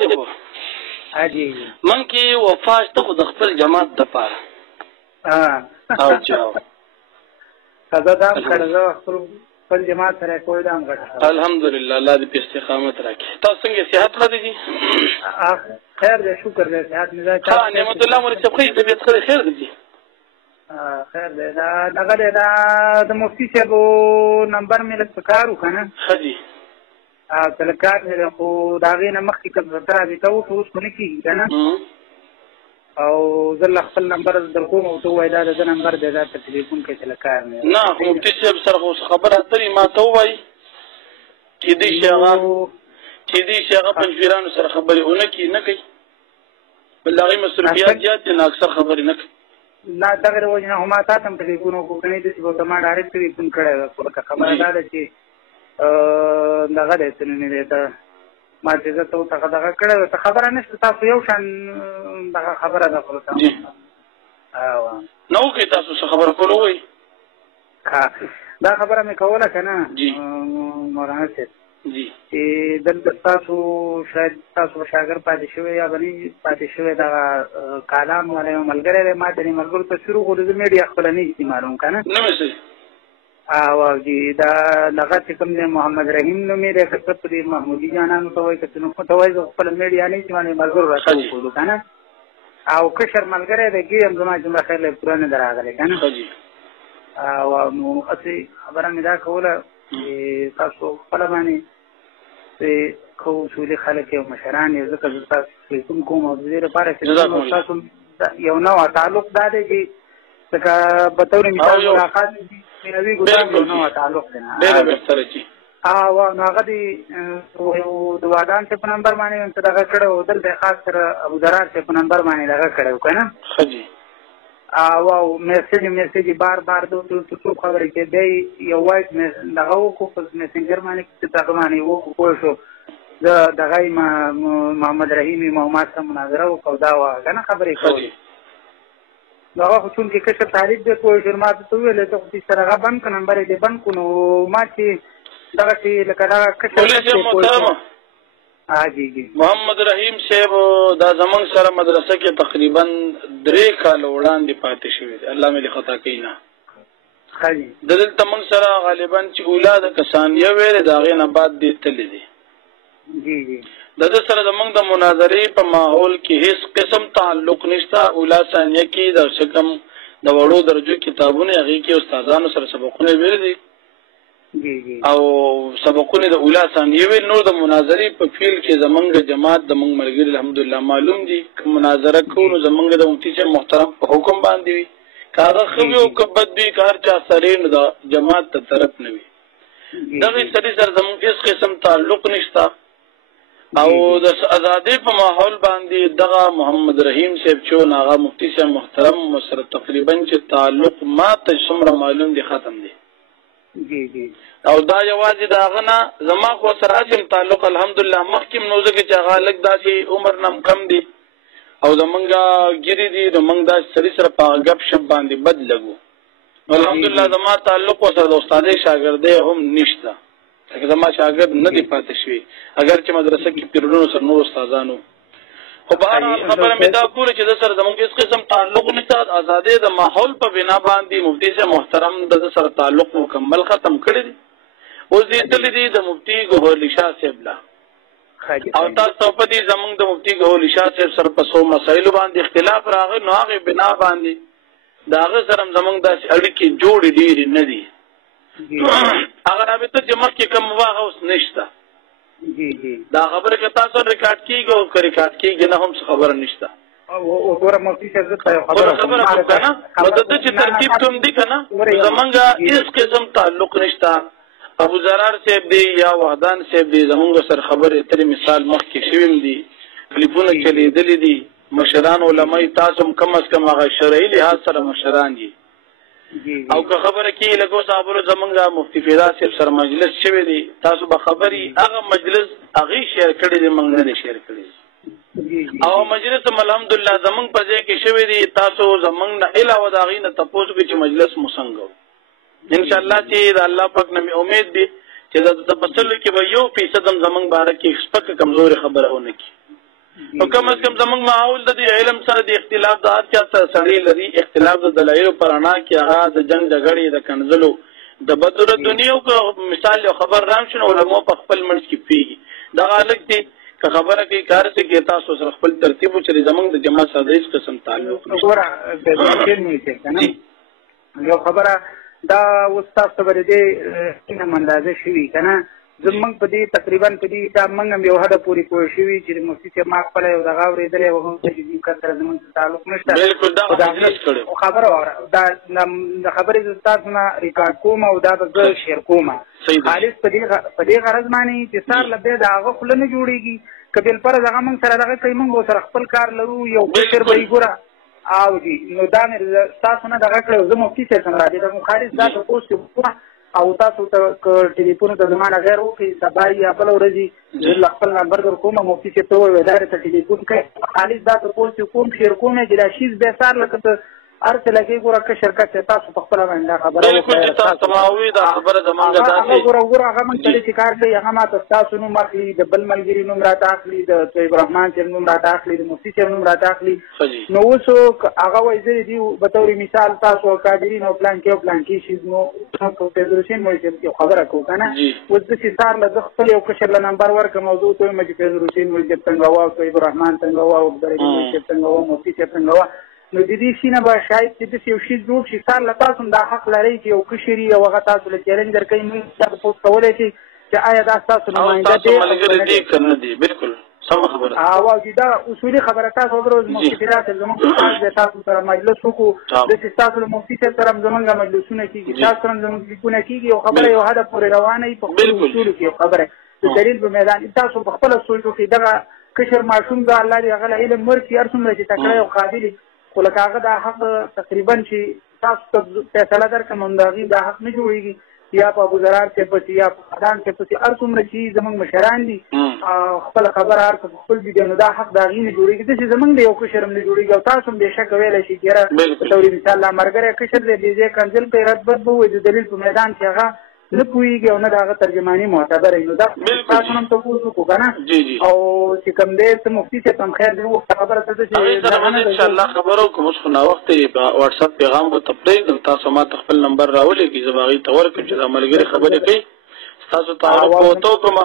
صاحب حاجی من کې وفاش ته خو د خپل جماعت د پاره او چاو قضا دام کړه خپل جماعت سره کوی دام کړه الحمدلله الله دې په استقامت راکړي تاسو څنګه صحت ښه دي خیر دې شکر دې صحت مې ده نعمت الله مولوي صاحب طبیعت خیر دي خیر دې دا د مفتي صاحب نمبر مې له کارو کنه خدي کله کار مې خو دا غي نه مخکې کوم تر دې ته اوس کو نه کیږي کنه او زه خپل نمبر درکوم او ته وای دا د نمبر دې دا ټلیفون کې تل کار نه نه مفتي صاحب سره خبره اترې ما ته وای چې دې شغه پنځیرانو سره خبرې ونه کی نه کوي بل هغه مصروفیات زیات دي نه اکثر خبرې نه کوي لا دغه وجه هم تا تم ټلیفون کو کني دې په ما ډایرکټ ټلیفون کړه خبره دا ده چې دغه دې تنه دې ته ما چې ته ته دغه کړه ته خبره نشته تاسو یو شان دغه خبره ده خو ته نو کې تاسو خبره کولو وي دا خبره مې کوله کنه مولانا صاحب جی دلته تاسو شاید تاسو شاګر پاتې شوی یا بني پاتې شوی دا کلام ولې ملګری ما ته ملګرو ته شروع کړو د میډیا خپل نه استعمالوم کنه نه مې او جی دا لغه کوم دی محمد رحیم نو مې د خپل محمودي جانانو ته وایي چې نو ته وایي خپل میډیا نه استعمالوم ملګرو راځو کنه او کشر ملګری د ګیم زما جمعه خیر له پرانه دراغله کنه او نو اسی خبره مې دا کوله تاسو خپل باندې خو اصولي خلک یو مشران یو ځکه تاسو کوم او د دې لپاره چې تاسو یو نوع تعلق دا دی چې څنګه به تور مثال ملاقات دي نوی ګورم یو نوع تعلق دی ډېر بهتره شي او هغه دی یو د وادان په نمبر باندې دغه کړو دلته خاص سره ابو ذرار په نمبر باندې دغه کړو کنه خجی او میسج بار څه خبرې کې دی یو وایس دغه کو په میسنجر باندې چې تاسو باندې وو کو شو دغه محمد رحیمی محمد سره مناظره وکاو دا کنه خبرې کوي دغه خو چون کې کشف تعریف د کوی شرمات ته ویل ته چې سره غبن ک نمبر دې بند کو نو ما چې دغه چې لکه دا کشف جی جی محمد رحیم صاحب دا زمون سره مدرسه کې تقریبا 3 کال وړاندې پاتې شوی دی الله مې خطا کینا خالي دلته موږ سره غالبا چې اولاد کسان یو ویل دا غي نه بعد دې تل دي جی جی د سره زمونږ د مناظرې په ماحول کې هیڅ قسم تعلق نشته اولاد ثانیه کې د شکم د وړو درجو کتابونه هغه کې استادانو سره سبقونه ویل دي جی جی او سبقونه د اولاد ثانیه ویل نور د مناظرې په فیل کې زمونږ جماعت د موږ ملګری الحمدلله معلوم دي مناظره کوو زمونږ د مفتي محترم په حکم باندې وي کاغه خو یو کبد دي کار چا سره نه د جماعت ته طرف نه وي دغه سره زمونږ هیڅ قسم تعلق نشته او د آزادۍ په ماحول باندې دغه محمد رحیم صاحب چې ناغه مفتی صاحب محترم سره تقریبا چې تعلق ما ته څومره معلوم دي ختم دي جی جی او دا یوازې داغه نه زما خو سره هم تعلق الحمدلله مخکې نوزه کې چې غالک داسې عمر نم کم دي او زمونږه ګری دي د موږ دا سره په غب شپ باندې بد لګو الحمدلله زما تعلق سره د استادې شاګردې هم نشته که زما شاګرد نه دی پاتې شوی اگر چې مدرسه کې پیرونو سره نور استادانو خو بهر خبره مې دا کوله چې د سره زموږ هیڅ قسم تعلق نشته آزادۍ د ماحول په بنا باندې مفتي صاحب محترم د سره تعلق مکمل ختم کړی دی اوس دې تل دي د مفتي ګوهر شاه صاحب لا او تاسو په دې زموږ د مفتي ګوهر شاه صاحب سره په څو مسایلو باندې اختلاف راغی نو هغه بنا باندې داغه سره زموږ د اړیکې جوړې ډېرې نه دي اگر رابطه چې مخکې کوم واغه اوس نشته جی جی دا خبره که تاسو ریکارډ کیږي او ریکارډ کیږي نه هم خبره نشته او ګوره مفتی صاحب خبره کنه او د چې ترتیب کوم دي کنه زمونږه هیڅ قسم تعلق نشته ابو ذرار صاحب دی یا وحدان صاحب دی زمونږ سره خبره تر مثال مخکې شویم دي کلیپونه چلیدلې دي مشران علماء تاسو کم از کم هغه شرعي لحاظ سره مشران دي او که خبره کې لګو صاحبو زمونږه مفتی فیضا صاحب سره مجلس شوی دی تاسو به خبري هغه مجلس هغه شیر کړی دی موږ نه شیر کړی او مجلس الحمدلله زمونږ په ځای کې شوی دی تاسو زمونږ نه علاوه دا غي نه تاسو کې مجلس مسنګو ان شاء الله چې الله پاک نه امید دی چې د تفصیل کې به 1% زمونږ باره کې سپک کمزوري خبره ونه کی او کم از کم زمونږ ماحول د دې علم سره د اختلاف د هر چا سره سړی لري اختلاف د دلایلو په رڼا کې هغه د جنګ جګړې د کنځلو د بدر دنیا او مثال یو خبر رام شنو علماء په خپل منځ کې پیږي دا الګ دي که خبره کوي کار څه کې تاسو سره خپل ترتیب چې زمونږ د جماعت سره هیڅ قسم تعلق نشته یو خبره دا استاد خبرې دې نه مندازه شوي کنه زمونږ په دې تقریبا په دې دا موږ هم یو حد پورې پوه شوي چې مفتي صاحب ما خپله یو دغه اورېدلی او هم چې دې کار سره زمونږ تعلق نشته خبره واوره دا د خبرې زه تاسو نه ریکارډ کوم او دا به زه شیر کوم خالص په دې غرض باندې چې سار له بیا د هغه خوله نه جوړېږي که بالفرض هغه موږ سره دغه کوي موږ ورسره خپل کار لرو یو کشر به یې ګوره او جی نو دا مې تاسو نه دغه کړی زه مفتي صاحب سره راځي دا خالص دا تپوس کوم او تاسو ته ټلیفون ته زمانه غیر وکړي سبا یا بل ورځې زه خپل نمبر در کوم مفتي صاحب ته ووایي ادارې ته ټلیفون کوي خالص دا تپوس کوم شیر کوم چې دا شیز بیا سار لکه ته هر څه لګي ګوره که شرکت تاسو په خپله باندې دا خبره بالکل تاسو ماوي دا خبره زمونږ داسې ګوره هغه موږ سره چې کار کوي هغه ماته ستاسو نوم اخلي د بل ملګري نوم راته اخلي د طیب رحمان صاحب نوم راته اخلي د مفتي صاحب نوم راته اخلي نو اوس هغه وایي زه دې به طور مثال تاسو قادرین او پلان کې شیز نو فیض حسین یو خبره کوو که نه اوس داسې سار له زه خپل یو کشر له نمبر ورکړم موضوع ته وایم چې فیض حسین صاحب څنګه وه او طیب رحمان څنګه وه او عبدالرحیم صاحب څنګه وه مفتي صاحب څنګه وه نو د دې شي نه به شاید چې داسې یو شي جوړ شي سار له تاسو هم دا حق لرئ چې یو کشر یي او هغه تاسو له چیلنج درکوي موږ چا تپوس کولی شي چې آیا دا ستاسو نماینده دی که نه دی بالکل سمه خبره او دا اصولي خبره تاسو ورځ مفتي صاحب زموږ تاسو سره مجلس وکړو داسې ستاسو له مفتي صاحب سره هم زموږ مجلسونه کېږي تاسو سره هم زموږ لیکونه کېږي او خبره یو حده پورې روانه وي په خپلو اصولو کې یو خبره د دلیل په میدان تاسو په خپله سوچ وکړئ دغه کشر ماشوم دا الله دې هغه له علم ورکړي هر څومره چې تکړه او قابل خو لکه هغه دا حق تقریبا چې تاسو ته فیصله درکړم هم د هغې دا حق نه جوړېږي یا په ابوذرار صاحب پسې یا په خدان صاحب پسې هر څومره چې زموږ مشران دي خپله خبره هر څه خپل دي نو دا حق د هغې نه جوړېږي داسې زموږ د یو کشر هم نه جوړېږي او تاسو هم بېشکه ویلی شي چې یاره په طوري مثال لا ملګری کشر دی بې ځای کنځل کوي رد بد به ووایي د دلیل په میدان چې هغه نه پوهېږي او نه د هغه ترجماني معتبره وي نو دا تاسو هم تپوس وکړو که نه او چې کوم دی ته مفتي صاحب هم خیر دی وخته خبره ته چې انشاءالله خبره وکړم اوس خو ناوخته یې په واټساپ پیغام به ته پرېږدم تاسو ما ته خپل نمبر راولېږئ زه به هغې ته ورکړم چې دا ملګري خبرې کوي ستاسو تعارف به ورته وکړم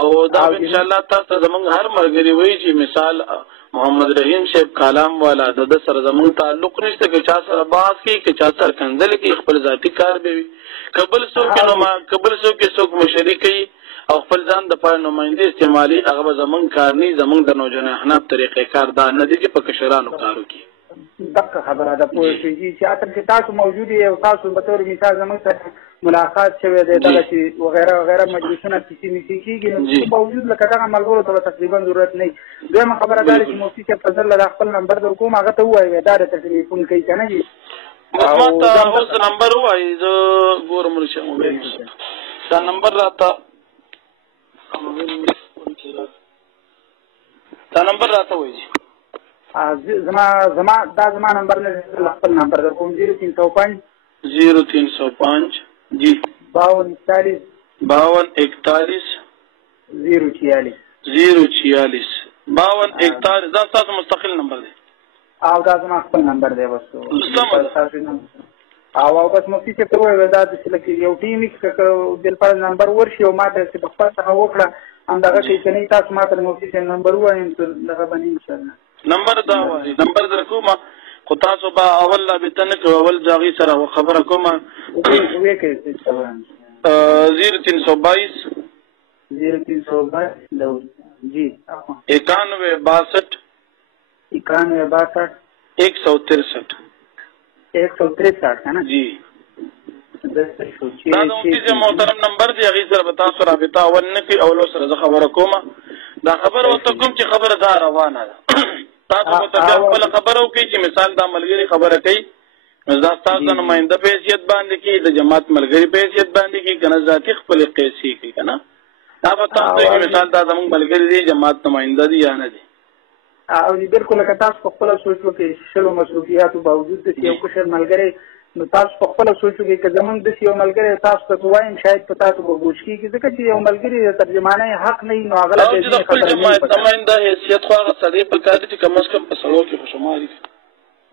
او دا انشاءالله تاسو ته زموږ هر ملګري وایي چې مثال محمد رحیم صاحب کالام والا د ده سره زموږ تعلق نشته که چا سره بحث کوي که چا سره کنځلې کوي خپل ذاتي کار به وي که بل څوک یې څوک مشري کوي او خپل ځان دپاره نماینده استعمالي هغه به زموږ کار نه وي زموږ د نوجوان احناف طریقې کار دا نه دی چې په کشرانو کار وکړي دقه خبره ده پوه شوي چې اصل کې تاسو موجود یې او تاسو به طور مثال زموږ سره ملاقات شوی دی دغه چې وغیره وغیره مجلسونه کیسې میسې کېږي نو باوجود لکه دغه ملګرو ته به تقریبا ضرورت نه وي دویمه خبره دا ده چې مفتي صاحب فضل له خپل نمبر در کوم هغه ته ووایي دا درته ټلیفون کوي که نه جي ما ته اوس نمبر ووایي زه ګورم رشم دا نمبر راته زما نمبر نه خپل نمبر در کوم 0305 جی 5241 046 5241 دا تاسو مستقل نمبر دی او دا زما خپل نمبر دی بس او بس مفتي صاحب ته ووایي دا داسې لکه یو ټیم که بالفرض نمبر ورشي او ما ته چې په خپل څخه وکړه همدغه کوي که نه تاسو ما ته د مفتي صاحب نمبر ووایم دغه باندې انشاءالله نمبر دا وایي نمبر در کومه خو تاسو به اول رابطه نه کوئ اول زه هغې سره خبره کومه 0322 جی 9162 163 163 है ना जी دا د مفتي صاحب محترم نمبر دی هغې سره به تاسو رابطه اول نه کوي اولو سره زه خبره کومه دا خبره ورته کوم چې خبره دا روانه ده تاسو ورته بیا خپله خبره وکړئ چې مثال دا ملګري خبره کوي نو دا ستاسو د نماینده په حیثیت باندې کوي د جماعت ملګري په حیثیت باندې کوي که نه ذاتي خپلې قیسې کوي که نه دا به تاسو ته مثال دا زموږ ملګري دی جماعت نماینده دی یا نه دی او بالکل لکه تاسو په خپله سوچ وکړئ شلو مصروفیاتو باوجود د یو کشر ملګری نو تاسو په خپل سوچ کې که زمونږ د یو ملګری تاسو ته وایم شاید په تاسو به ګوش کیږي ځکه چې یو ملګری د ترجمانۍ حق نه نو هغه د خپل نماینده حیثیت خو هغه سړی په کار چې کم از کم په سړو کې خوشماري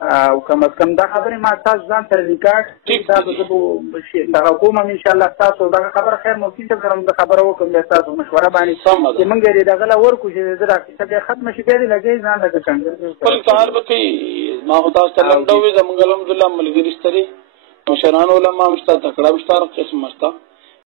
او کم از کم دا خبرې ما تاسو ځان سره ریکارډ تاسو زه دغه کوم ان شاء الله تاسو دا خبر خیر مفتی صاحب سره د خبره وکم د تاسو مشوره باندې چې موږ یې دغه لا ورکو چې دا چې ختم شي به لګي ځان لګ څنګه خپل کار به کوي ما تاسو ته لم دوی زموږ الحمدلله ملګری ستري مشران علما مشتا تکړه مشتا قسم مستا